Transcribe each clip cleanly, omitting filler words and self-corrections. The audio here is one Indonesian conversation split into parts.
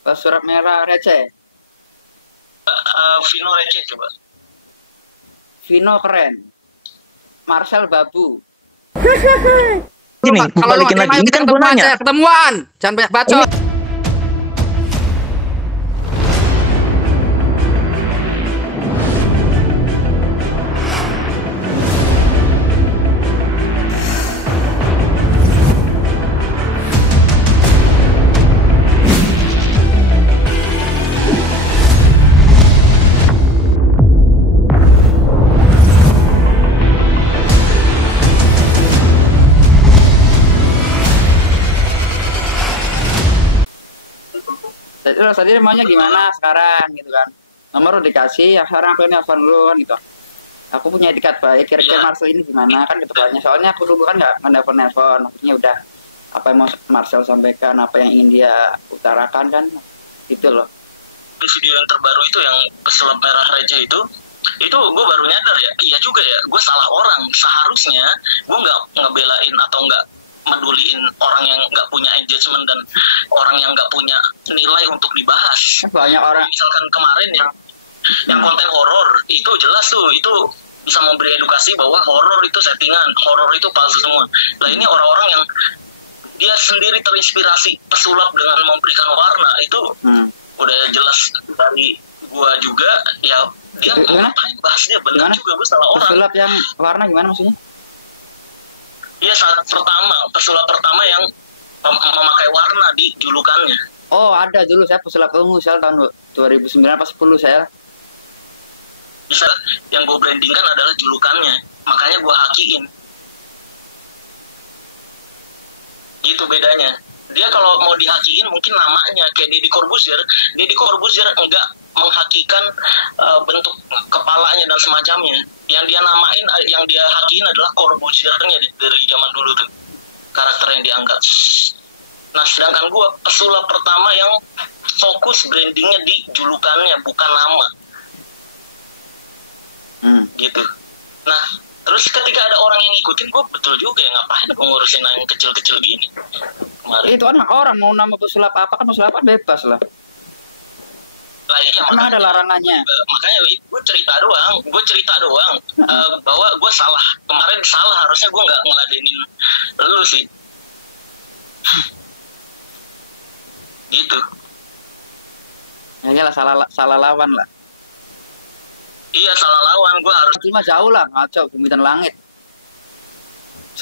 Surat merah receh. Vino receh coba. Vino keren. Marcel babu. Gini, gue Kalau lu balikin nggak lagi. terima, Ini kita kan gue ketemu nanya. aja, ketemuan. Jangan banyak bacot. Terus tadi maunya gimana sekarang gitu kan. Nomor udah dikasih, ya sekarang aku nelfon lu kan gitu. Aku punya etikat baik, kira-kira Marcel ini gimana kan gitu banyak. Soalnya aku dulu kan nggak nelfon, maksudnya udah apa yang mau Marcel sampaikan, apa yang ingin dia utarakan kan, gitu loh. Video yang terbaru itu yang pesulap merah receh itu gue baru nyadar ya, iya juga ya, gue salah orang. Seharusnya gue nggak ngebelain atau nggak meduliin orang yang nggak punya engagement dan orang yang nggak punya nilai untuk dibahas. Banyak orang. Misalkan kemarin yang konten horor itu jelas tuh, itu bisa memberi edukasi bahwa horor itu settingan, horor itu palsu semua. Nah ini orang-orang yang dia sendiri terinspirasi pesulap dengan memberikan warna itu udah jelas dari gua juga ya, dia ngapain bahasnya, benar juga gue salah orang. Pesulap yang warna gimana maksudnya? Iya, saat pertama, pesulap pertama yang memakai warna di julukannya. Oh ada dulu saya pesulap ungu saya tahun 2009 pas 10 saya. Bisa yang gue brandingkan adalah julukannya, makanya gue hakiin. Gitu bedanya. Dia kalau mau dihakiin mungkin namanya kayak Deddy Corbuzier enggak menghakikan bentuk kepalanya dan semacamnya. Yang dia namain, yang dia hakiin adalah Corbuziernya dari zaman dulu tuh, karakter yang diangkat. Nah sedangkan gue pesulap pertama yang fokus brandingnya di julukannya bukan nama. Gitu. Nah terus ketika ada orang yang ngikutin, gue betul juga ya, ngapain gue ngurusin yang kecil-kecil gini. Itu kan orang mau nama pesulap apa kan, pesulap kan bebas lah. Lah iya, emang ada larangannya. Makanya gue cerita doang bahwa gue salah kemarin, harusnya gue nggak ngeladenin lu sih. Gitu. Ya lah, salah lawan lah. Iya, salah lawan. Gue harus cuma jauh lah, ngaco bumi dan langit.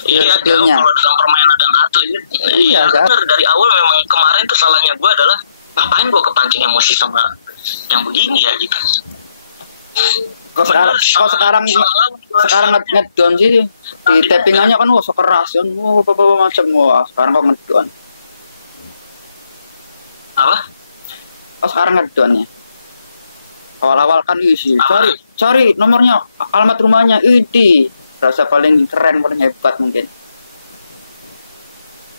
Iya, jauh kalau dalam permainan dan atlet. Iya, benar. Dari awal memang kemarin tuh salahnya gue adalah ngapain gue kepancing emosi sama yang begini ya gitu. Kok sekarang ngedon sih di tappingannya kan, wah sekeras kan, wah apa macam, wah sekarang kok ngedon. Apa? Kok sekarang ngedonnya? Awal-awal kan isi cari nomornya, alamat rumahnya, ini rasa paling keren, paling hebat mungkin.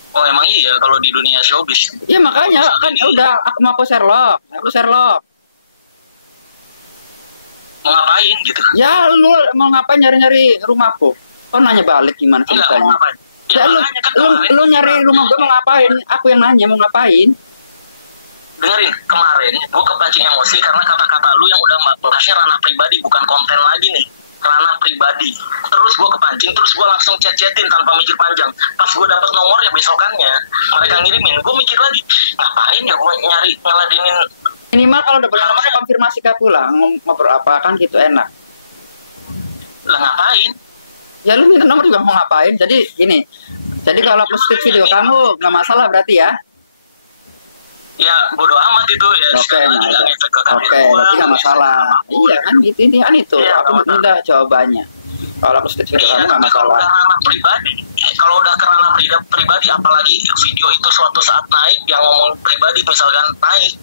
Oh emang iya kalau di dunia showbiz. Iya makanya kan udah aku mau Sherlock. Mau ngapain gitu? Ya lu mau ngapain nyari rumahku? Kau nanya balik gimana ceritanya? Ya, lu nyari rumah gue mau ngapain? Aku yang nanya mau ngapain? Dengerin, kemarin gue kepancing emosi karena kata-kata lu yang udah bahasnya ranah pribadi, bukan konten lagi nih, ranah pribadi. Terus gue kepancing, terus gue langsung chat-chatin tanpa mikir panjang. Pas gue dapet nomornya besokannya, mereka ngirimin, gue mikir lagi, ngapain ya gue nyari ngeladenin. Minimal kalau udah nomornya konfirmasi ke aku lah, ngobrol apa kan gitu enak. Lah ngapain? Ya lu minta nomor juga mau ngapain? Jadi gini, jadi kalau upload video kamu nggak masalah berarti ya? Ya bodo amat itu ya. Oke, berarti nggak masalah. Iya kan gitu, ini kan itu. Ya, aku minta jawabannya. Kalau upload video kamu nggak masalah. Kalau udah ranah pribadi, apalagi video itu suatu saat naik, yang ngomong pribadi misalkan naik,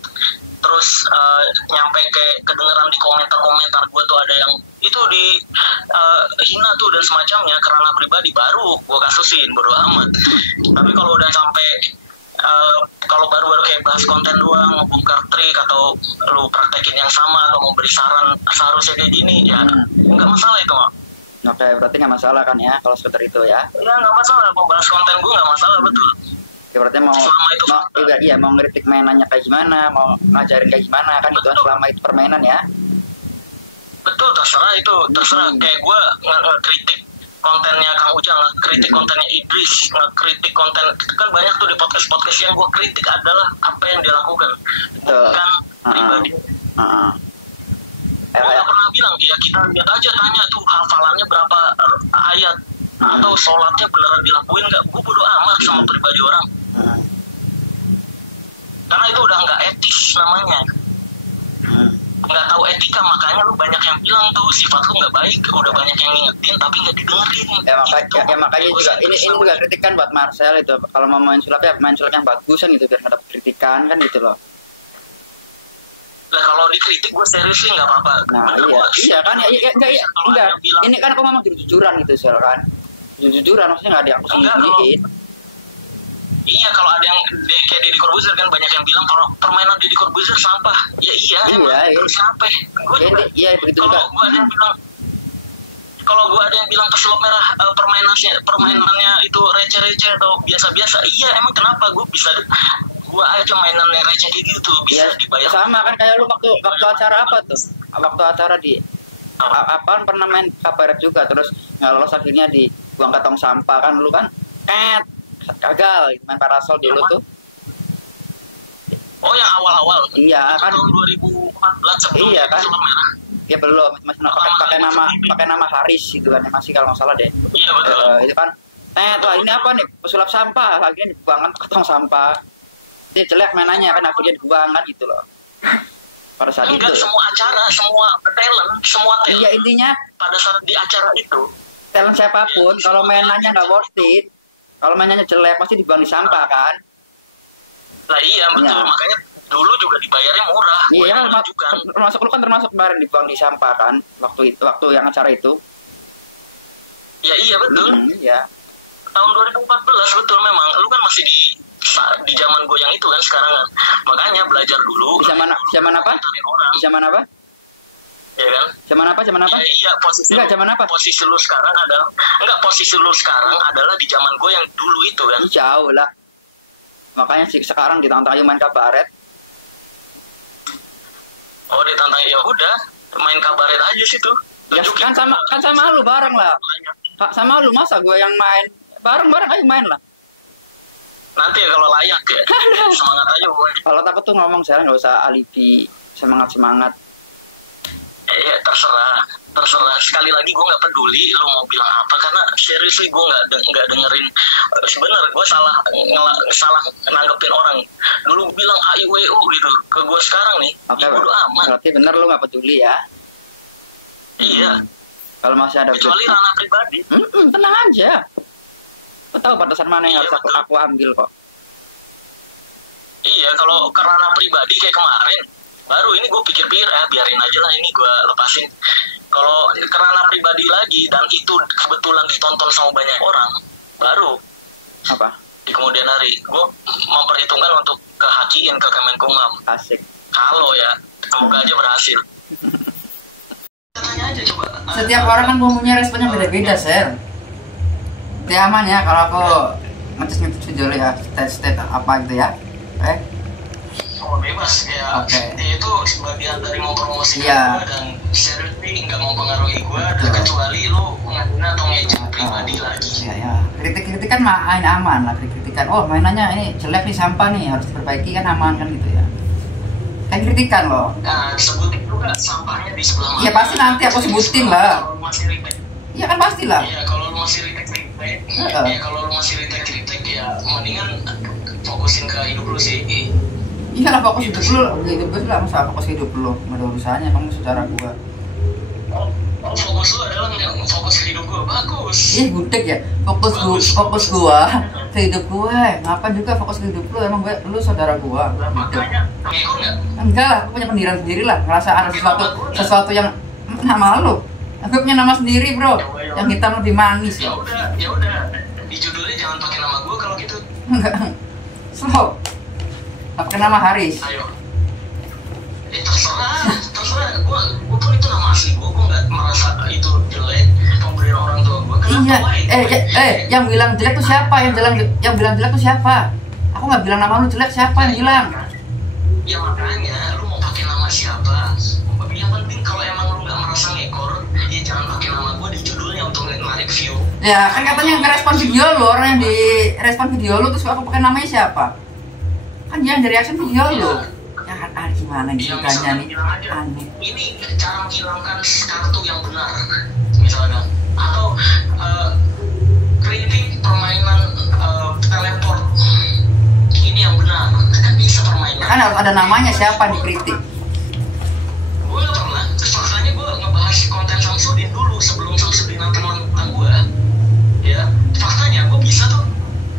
terus nyampe kedengeran di komentar gue tuh ada yang itu di hina tuh dan semacamnya, kerana pribadi, baru gue kasusin, bodo amat. Tapi kalau udah sampai kalau baru-baru kayak bahas konten doang, ngebongkar trik atau lu praktekin yang sama atau mau beri saran seharusnya kayak gini, ya nggak masalah itu Mak. Oke, berarti nggak masalah kan ya kalau seperti itu ya? Ya nggak masalah, mau bahas konten gue nggak masalah, betul. Berarti mau iya mau ngeritik mainannya kayak gimana, mau ngajarin kayak gimana kan itu selama itu permainan ya. Betul, terserah itu, terserah. Kayak gue ngekritik kontennya Kang Ujang, ngekritik kontennya Idris, ngekritik konten, kan banyak tuh di podcast yang gue kritik adalah apa yang dia lakukan, bukan pribadi. Gue gak pernah bilang, ya kita lihat aja, tanya tuh hafalannya berapa ayat, atau sholatnya beneran dilakuin gak, gue bodo amat sama pribadi orang. Karena itu udah gak etis namanya. Nggak tahu etika, makanya lu banyak yang bilang tuh sifat lu nggak baik, udah banyak yang ngingetin tapi nggak didengerin. Makanya juga ini juga kritikan buat Marcel itu, kalau mau main sulap ya main sulap yang bagus kan gitu biar nggak dapet kritikan kan gitu loh. Lah kalau dikritik gue serius sih nggak apa-apa. Nah iya kan ya enggak. Ini kan aku ngomong jujur-jujuran gitu Sel kan. Jujur-jujuran maksudnya nggak ada aku sembunyiin. Iya, kalau ada yang kayak Deddy Corbuzier kan banyak yang bilang kalau permainan Deddy Corbuzier sampah. Ya iya. Sampai. Iya begitu juga. Kalau gue ada yang bilang pesulap merah permainannya itu receh-receh atau biasa-biasa. Iya, emang kenapa gue aja mainan yang receh gitu bisa dibayar. Sama kan kayak lu waktu acara apa tuh? Waktu acara di apaan pernah main kabaret juga terus nggak lolos akhirnya dibuang ke tong sampah kan lu kan? Gagal main parasol dulu tuh. Oh yang awal-awal. Iya kan. Tahun 2014 sebelum iya kan. Ya belum masih pakai nama Haris gitu kan masih kalau nggak salah deh. Iya betul. Itu kan. Wah ini apa nih pesulap sampah akhirnya dibuang ke tong sampah. Dia jelek mainannya kan akhirnya dibuang kan gitu loh. Pada saat itu. Semua acara, semua talent. Iya intinya pada saat di acara itu talent siapapun kalau mainannya nggak worth it. Kalau mainannya jelek pasti dibuang di sampah kan? Lah iya betul, makanya dulu juga dibayarnya murah. Iya, termasuk lu kan termasuk kemarin dibuang di sampah kan? Waktu yang acara itu. Ya iya betul. Iya. Tahun 2014 betul memang. Lu kan masih di zaman gue yang itu kan sekarang kan. Makanya belajar dulu. Di zaman apa? Di zaman apa? Ya kan? Zaman apa? Ya, iya, posisi lu sekarang adalah di zaman gue yang dulu itu kan. Jauh lah. Makanya sekarang ditantang main kabaret. Oh, ditantang ya udah, main kabaret aja situ. Ya kan sama lu bareng lah. Sama lu masa gue yang main bareng aja main lah. Nanti ya kalau layak ya. Semangat aja gue. Kalau takut tuh ngomong saya nggak usah alibi, semangat. Ya terserah. Sekali lagi gue nggak peduli lu mau bilang apa karena seriously gue nggak dengerin. Sebenarnya gue salah nanggepin orang. Dulu bilang AIWU gitu ke gue sekarang nih. Oke, bodo amat. Berarti bener lu nggak peduli ya? Iya. Kalau masih ada kecuali ranah pribadi. Tenang aja. Lu tahu batasan mana yang harus aku ambil kok. Iya, kalau ke ranah pribadi kayak kemarin. Baru ini gue pikir-pikir biarin aja lah ini gue lepasin. Kalau kerana pribadi lagi dan itu kebetulan ditonton sama banyak orang, baru apa? Di kemudian hari gue memperhitungkan untuk kehakiin ke Kemenkumham. Asik. Halo ya, semoga aja berhasil. Tanya aja coba. Setiap orang kan punya responnya beda-beda, Sir. Ya aman ya kalau aku ngecek video ya, state apa gitu ya. Oh bebas ya, itu sebagian dari mau promosi gue dan seriously nggak mau pengaruhi gue kecuali lu ngehina atau ngejek pribadi lagi. Ya. Kritik kan main aman lah, kritikan. Oh mainannya ini jelek nih sampah nih harus diperbaiki kan aman kan gitu ya. Kan kritikan loh. Nah sebutin juga sampahnya di sebelah mana. Ya pasti nanti aku sebutin lah. Iya kan pasti lah. Iya kalau lu masih kritik, kalau lu masih kritik ya mendingan fokusin ke hidup lu sih. Iya lah fokus hidup lu lah, masa fokus hidup lu nggak ada urusannya kamu saudara gua. Fokus lu adalah fokus ke hidup gua bagus. Iya gudeg ya fokus gua ke hidup gua. Ngapain juga fokus ke hidup lu emang lu saudara gua. Makanya ngikut nggak? Enggak lah, aku punya pendirian sendiri lah. Ngerasa ada sesuatu yang nama lu. Aku punya nama sendiri bro, yang hitam lebih manis. Ya udah, di judulnya jangan pakai nama gua kalau gitu. Enggak, slow. Pakai nama Haris. Ayo. Terserah. Gue pun itu nama asli gue nggak merasa itu jelek. Pemberian orang tua gue. Iya. Yang bilang jelek tuh siapa? Yang bilang jelek tuh siapa? nggak bilang nama lu jelek, siapa yang bilang? Ya makanya lu mau pakai nama siapa? Yang penting kalau emang lu nggak merasa ngekor, ya jangan pakai nama gue di judulnya untuk narik view. Ya kan katanya ngerespon video lu, orang yang di respon video lu terus aku pakai namanya siapa? Kan dia yang di reaction video lu. Ya kan gimana ceritanya nih? Aneh. Ini cara menghilangkan kartu yang benar, misalkan, atau kritik permainan teleport. Ini yang benar, kan bisa permainan. Kan harus ada namanya siapa dikritik. Gue gak pernah, faktanya gue ngebahas konten Samsudin dulu sebelum Samsudin nonton gue. Ya, faktanya gue bisa tuh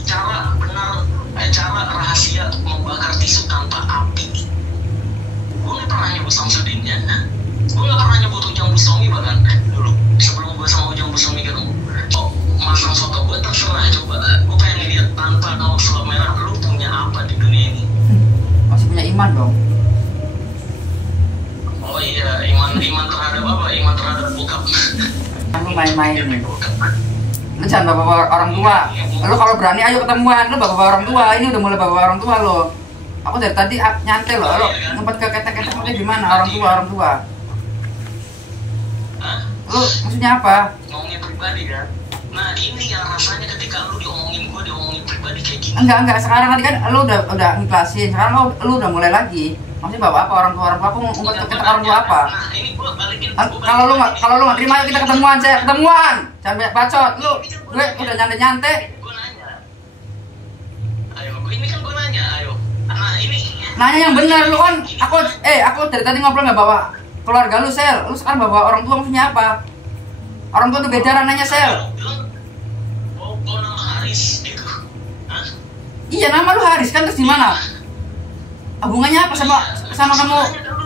cara benar, cara rahasia membakar tisu tanpa api. Gue gak pernah nyebut Samsudinnya. Gue gak pernah nyebut Ujang Bustomi bahkan dulu sebelum gue sama Ujang Bustomi ketemu. Oh, masang foto gue terserah, coba. Gue pengen lihat tanpa kaos selop merah lu punya apa di dunia ini. Masih punya iman dong. Oh iya, iman terhadap apa? Iman terhadap bokap. Kamu main-main nih. Lu jangan bawa orang tua. Lu kalau berani ayo ketemuan. Lu bawa orang tua. Ini udah mulai bawa orang tua lo. Aku dari tadi nyantai lo. Lo ngumpet ke ketek-ketek gimana orang tua? Hah? Lu maksudnya apa? Ngomongin pribadi kan? Nah ini yang rasanya ketika lu diomongin pribadi kayak gini. Enggak. Sekarang tadi kan lu udah ngiklasin. Sekarang lu udah mulai lagi. Maksudnya bawa apa orang tua aku ngumpet ke ketek orang tua apa? Nah ini gue balikin. Kalau lu nggak terima, ayo kita ketemuan. Jangan banyak bacot. Gue udah nyantai. Gue nanya. Ayo, ini kan gue nanya. Ayo. Nah ini. Nanya yang benar lu kan. Aku dari tadi ngobrol nggak bawa keluarga lu, Sel. Lu sekarang bawa orang tua maksudnya apa? Orang tua tuh beda rananya, Sel. Oh, nama Haris gitu. Hah? Iya, nama lu Haris kan, terus di mana? Hubungannya apa sama kamu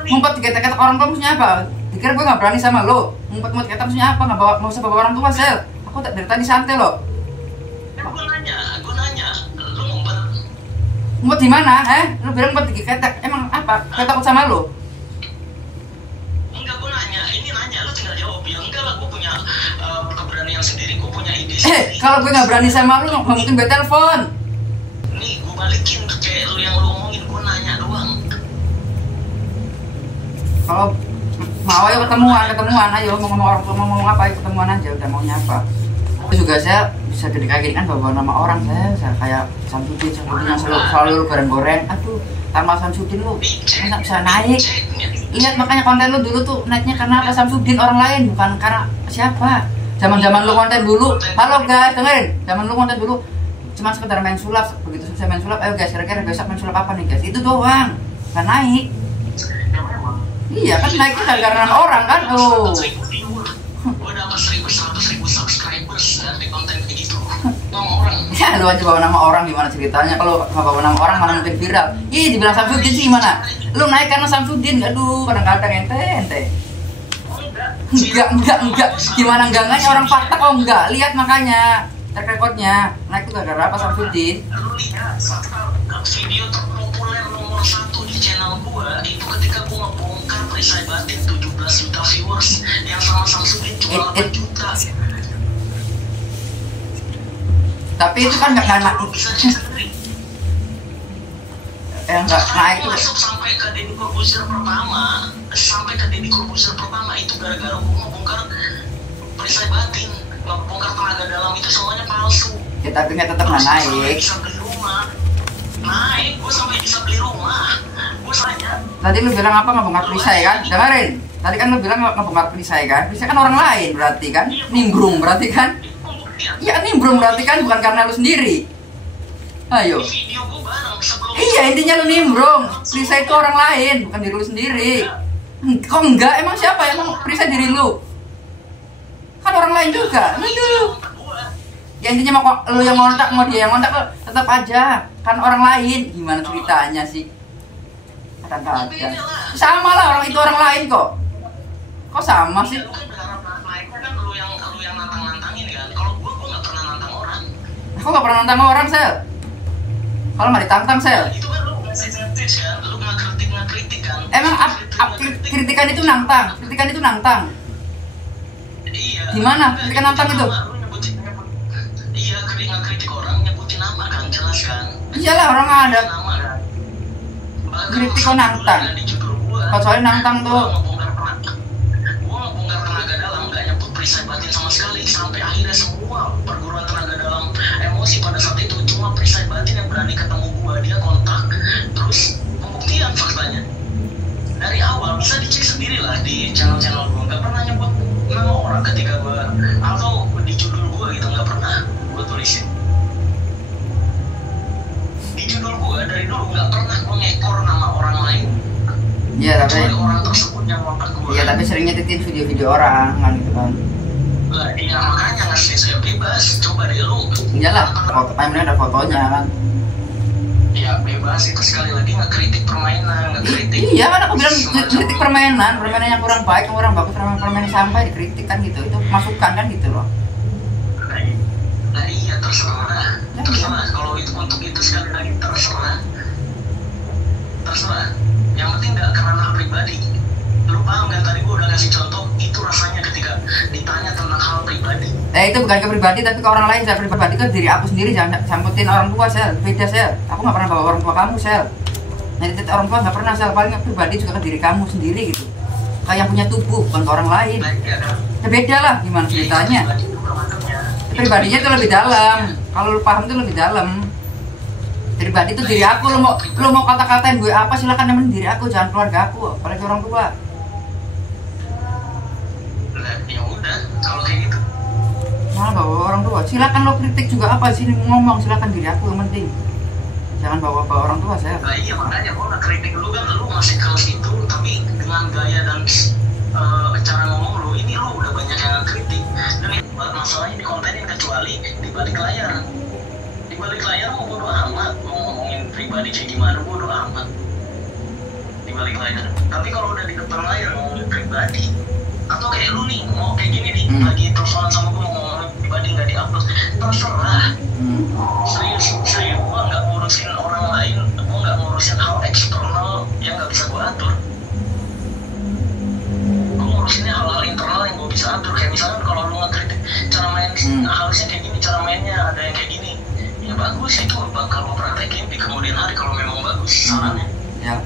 ngumpet di ketek orang tua maksudnya apa? Dikira gue nggak berani sama lo. Ngumpet ketek maksudnya apa? Nggak usah bawa orang tua, Sel. Aku dari tadi santai lo. Gue nanya, lu ngumpet. Ngumpet di mana? Lu bilang ngumpet di ketek. Emang apa? Gue takut sama lo? Enggak, gue nanya. Ini nanya, lu tinggal jawab. Ya enggak lah, gue punya keberanian sendiri. Gue punya ide sendiri. Kalau gue nggak berani sama lu, nggak mungkin gue telepon. Nih, gue balikin kayak lu yang lu omongin. Gue nanya doang. Kalau mau ayo ketemuan, ayo mau ngomong orang tua mau ngomong apa, ayo ketemuan aja, udah maunya apa. Itu juga saya bisa jadi kayak gini kan bawa nama orang saya kayak Samsudin yang selalu goreng-goreng. Aduh, tanpa Samsudin lu masa bisa naik. Lihat makanya konten lu dulu tuh naiknya karena apa? Samsudin orang lain, bukan karena siapa. Zaman lu konten dulu. Halo guys, dengerin. Zaman lu konten dulu cuma sekedar main sulap. Begitu selesai main sulap, ayo guys, kira-kira besok main sulap apa nih guys? Itu doang. Nggak naik. Iya kan naiknya gara-gara nama orang kan. Oh. Gue dapat 100.000 subscribers dari konten kayak gitu. Nama orang. Ya lu aja bawa nama orang gimana ceritanya? Kalau nggak bawa nama orang mana mungkin viral. Ih dibilang Samsudin sih gimana? Lu naik karena Samsudin. Aduh kadang-kadang ente. Enggak. Gimana enggaknya orang fakta kok enggak? Lihat makanya track recordnya naik tuh gara-gara apa Samsudin? Lu lihat video terpopuler nomor 1 di channel gua itu ketika gua ngebongkar perisai batin 17 juta viewers yang sama Samsudin cuma 8 juta. Tapi itu kan nggak naik. Bisa cek sendiri. Nggak naik tuh. Masuk sampai ke Deddy Corbuzier pertama itu gara-gara gua ngebongkar perisai batin, ngebongkar tenaga dalam itu semuanya palsu. Ya tapi nggak tetap nggak naik. Bisa beli rumah. Naik, gue sampai bisa beli rumah. Gue saja. Tadi lu bilang apa ngebongkar perisai kan? Dengerin. Tadi kan lu bilang ngebongkar perisai kan? Perisai kan orang lain berarti kan? Nimbrung berarti kan? Iya nimbrung berarti kan bukan karena lu sendiri. Ayo. Video gue bareng sebelum. Iya intinya lu nimbrung. Perisai itu orang lain bukan diri lu sendiri. Kok enggak? Emang siapa? Emang perisai diri lu? Kan orang lain juga. Aduh. Ya intinya mau lu yang ngontak mau dia yang ngontak tetap aja kan orang lain. Gimana ceritanya sih? Kadang-kadang sama lah orang itu orang lain kok sama sih? Lu kan berharap naiknya kan lu yang nantang-nantangin kan. Kalau gue nggak pernah nantang orang. Aku nggak pernah nantang orang Sel. Kalau nggak ditantang Sel. Itu kan lu nggak sensitif kan. Lu ngakritik kan. Emang kritikan itu nantang. Iya. Gimana kritikan nantang itu? Iya, kritik orang nyebutin nama kan, jelas kan. Iyalah, orang ada Nama kan. kritik kok nantang. Di judul gua. Kecuali nantang tuh. Gua ngebongkar tenaga dalam, gak nyebut perisai batin sama sekali. Sampai akhirnya semua perguruan tenaga dalam emosi pada saat itu. Cuma perisai batin yang berani ketemu gua, dia kontak. Terus pembuktian faktanya. Dari awal bisa dicek sendiri lah di channel-channel gua. Gak pernah nyebut nama orang ketika gua, atau di judul gua gitu, gak pernah gua tulisin. Di judul gua dari dulu nggak pernah gua ngekor nama orang lain. Iya tapi. Kecuali orang tersebut yang kontak gua. Iya tapi seringnya titin video-video orang kan gitu kan. Lah iya makanya ngasih saya bebas. Coba deh lu. Iyalah, foto timeline ada fotonya kan. Ya bebas itu sekali lagi ngekritik permainan, ngekritik. Iya kan aku bilang kritik permainan yang kurang baik, yang kurang bagus, permainan sampai dikritik kan gitu. Itu masukan kan gitu loh. Nah iya terserah. Ya, Terserah kalau itu untuk itu sekali lagi terserah. Terserah. Yang penting nggak ke ranah pribadi. Lu paham kan tadi gua udah kasih contoh itu rasanya ketika ditanya tentang hal pribadi. Itu bukan ke pribadi tapi ke orang lain. Saya pribadi ke diri aku sendiri, jangan sangkutin orang tua sel. Beda sel. Aku nggak pernah bawa orang tua kamu sel. Jadi orang tua nggak pernah sel. Paling pribadi juga ke diri kamu sendiri gitu. Kayak yang punya tubuh bukan ke orang lain. Nah, iya kan? Ya beda lah gimana ceritanya. Pribadinya itu lebih dalam. Kalau lu paham itu lebih dalam. Pribadi itu diri aku. Lu mau kata-katain gue apa silakan, yang penting diri aku, jangan keluarga aku, apalagi orang tua. Nah, ya udah kalau kayak gitu. Malah bawa orang tua. Silakan lo kritik juga apa sih ngomong, silakan diri aku yang penting. Jangan bawa orang tua saya. Nah iya makanya gua nggak kritik lu kan, lu masih kelas itu tapi dengan gaya dan cara ngomong lu ini lu udah banyak yang kritik. Dan masalahnya di kontenin kecuali di balik layar. Di balik layar mau bodo amat, mau ngomongin pribadi kayak gimana bodo amat. Di balik layar. Tapi kalau udah di depan layar ngomongin pribadi, atau kayak lu nih mau kayak gini nih, lagi teleponan sama gua mau ngomongin pribadi nggak diupload, terserah. Serius gua nggak ngurusin orang lain, gua nggak ngurusin hal eksternal yang nggak bisa gua atur. Gua ngurusinnya hal-hal internal yang gua bisa atur. Kayak misalkan kalau lu ngekritik cara main harusnya kayak gini, cara mainnya ada yang kayak gini, ya bagus, itu bakal gua praktekin di kemudian hari kalau memang bagus sarannya. Ya,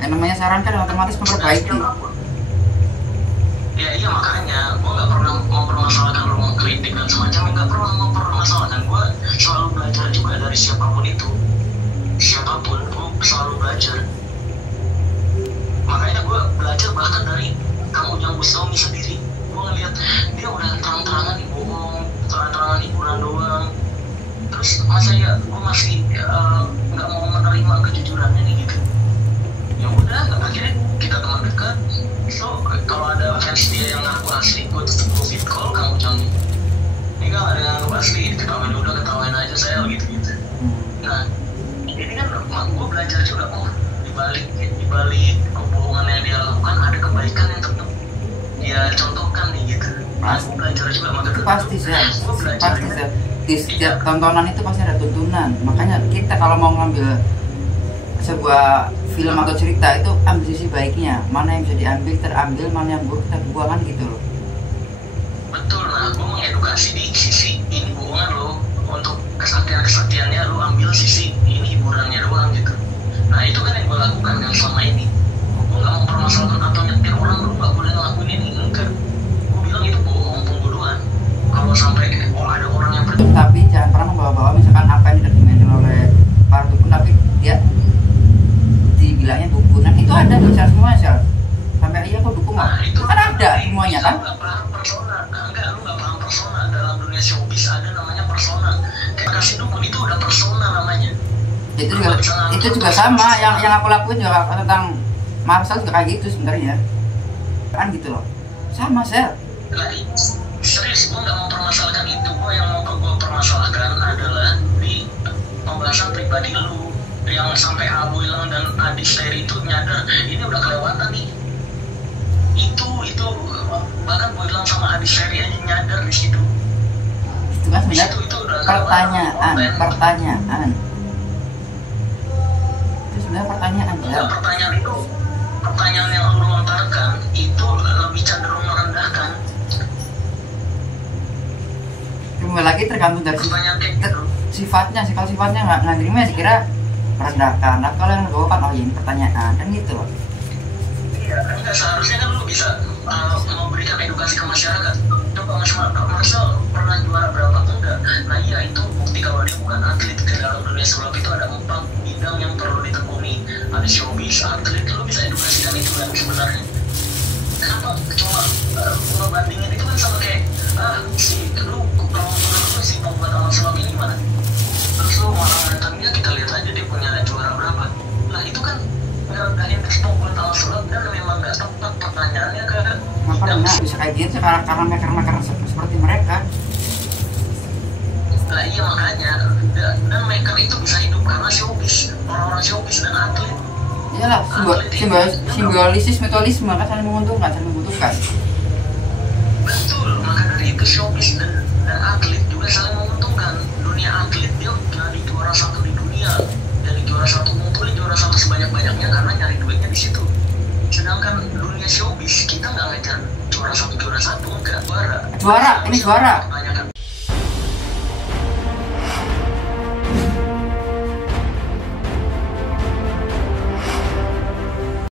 yang namanya saran kan otomatis memperbaiki. Ya iya makanya gue nggak pernah mempermasalahkan lu mengkritik dan semacamnya, nggak pernah mempermasalahkan. Gue selalu belajar juga dari siapapun itu, siapapun gue selalu belajar. Makanya gue belajar bahkan dari Kang Ujang Bustami sendiri. Gue ngeliat dia udah terang-terangan nih bohong, terang-terangan hiburan doang. Terus masa ya gue masih nggak mau menerima kejujurannya nih gitu. Ya udah, akhirnya kita teman dekat. So kalau ada fans dia yang ngaku asli, gue tetep fit call kamu jangan. Ini kan ada yang ngaku asli, ketawain udah ketawain aja saya gitu. Nah ini kan gue belajar juga, oh dibalik kebohongan yang dia lakukan ada kebaikan yang tetap dia contohkan nih gitu. Nah, gue belajar juga makanya. Pasti sih, pasti sih. Di setiap tontonan itu pasti ada tuntunan. Makanya kita kalau mau ngambil sebuah film atau cerita itu ambil sisi baiknya, mana yang bisa diambil terambil, mana yang buruk kita buang kan gitu loh. Betul, nah gue mengedukasi di sisi ini bohongan lo, untuk kesaktiannya lo ambil sisi ini hiburannya doang gitu. Nah itu kan yang gue lakukan yang selama ini. Gue nggak mempermasalahkan atau nyetir orang, lo nggak boleh ngelakuin ini, enggak. Gue bilang itu bohong, pembodohan. Kalau sampai ada orang yang tapi jangan pernah membawa-bawa misalkan apa yang didokumentin oleh para dukun tapi dia dibilangnya dukunan, itu ada tulisan semua sel. Sampai iya kok dukung nah, itu kan ada semuanya kan. Lu nggak paham persona, enggak, lu nggak paham persona. Dalam dunia showbiz ada namanya persona. Kayak kasih dukun itu udah persona namanya. Itu juga sama yang aku lakuin juga tentang Marcel juga kayak gitu sebenarnya kan gitu loh, sama sel. Nah, serius gue nggak mempermasalahkan itu. Gue yang mau gue permasalahkan adalah di pembahasan pribadi lu yang sampai Abu Ilang dan Adi Seri itu nyadar ini udah kelewatan nih. Itu bahkan gue bilang sama Adi Seri aja nyadar di situ. Itu kan sebenarnya pertanyaan. Itu sebenarnya pertanyaan ya. Pertanyaan yang lu lontarkan itu lebih cenderung merendahkan. Cuma lagi tergantung dari pertanyaan kayak gitu. sifatnya sih. Kalau sifatnya nggak nerima ya dikira merendahkan. Nah kalau yang bawa kan oh ini pertanyaan kan gitu loh. Iya, enggak seharusnya kan lu bisa memberikan edukasi ke masyarakat. Coba Marcel pernah juara berapa? Enggak. Nah iya itu bukti kalau dia bukan atlet. Ke dalam dunia sulap itu ada 4 bidang yang perlu ditekuni. Ada showbiz, atlet, lu bisa edukasikan itu kan sebenarnya. Kenapa cuma ngebandingin itu kan sama kayak si lu kalau menurut lu si pembuat amal sulap ini gimana? Terus lu malah nonton dia, kita lihat aja dia punya juara berapa. Nah itu kan ngerendahin pembuat amal sulap dan memang nggak tepat pertanyaannya kan. Kenapa bisa kayak gitu karena seperti mereka. Nah iya makanya dan maker itu bisa hidup karena showbiz, orang-orang showbiz dan atlet. Iyalah, simbiosis mutualisme kan saling membutuhkan. Betul, maka dari itu showbiz dan atlet juga saling menguntungkan. Dunia atlet dia jadi juara 1 di dunia, jadi juara 1 ngumpulin juara 1 sebanyak-banyaknya karena nyari duitnya di situ. Sedangkan dunia showbiz kita nggak ngejar juara 1 enggak, juara. Ini juara.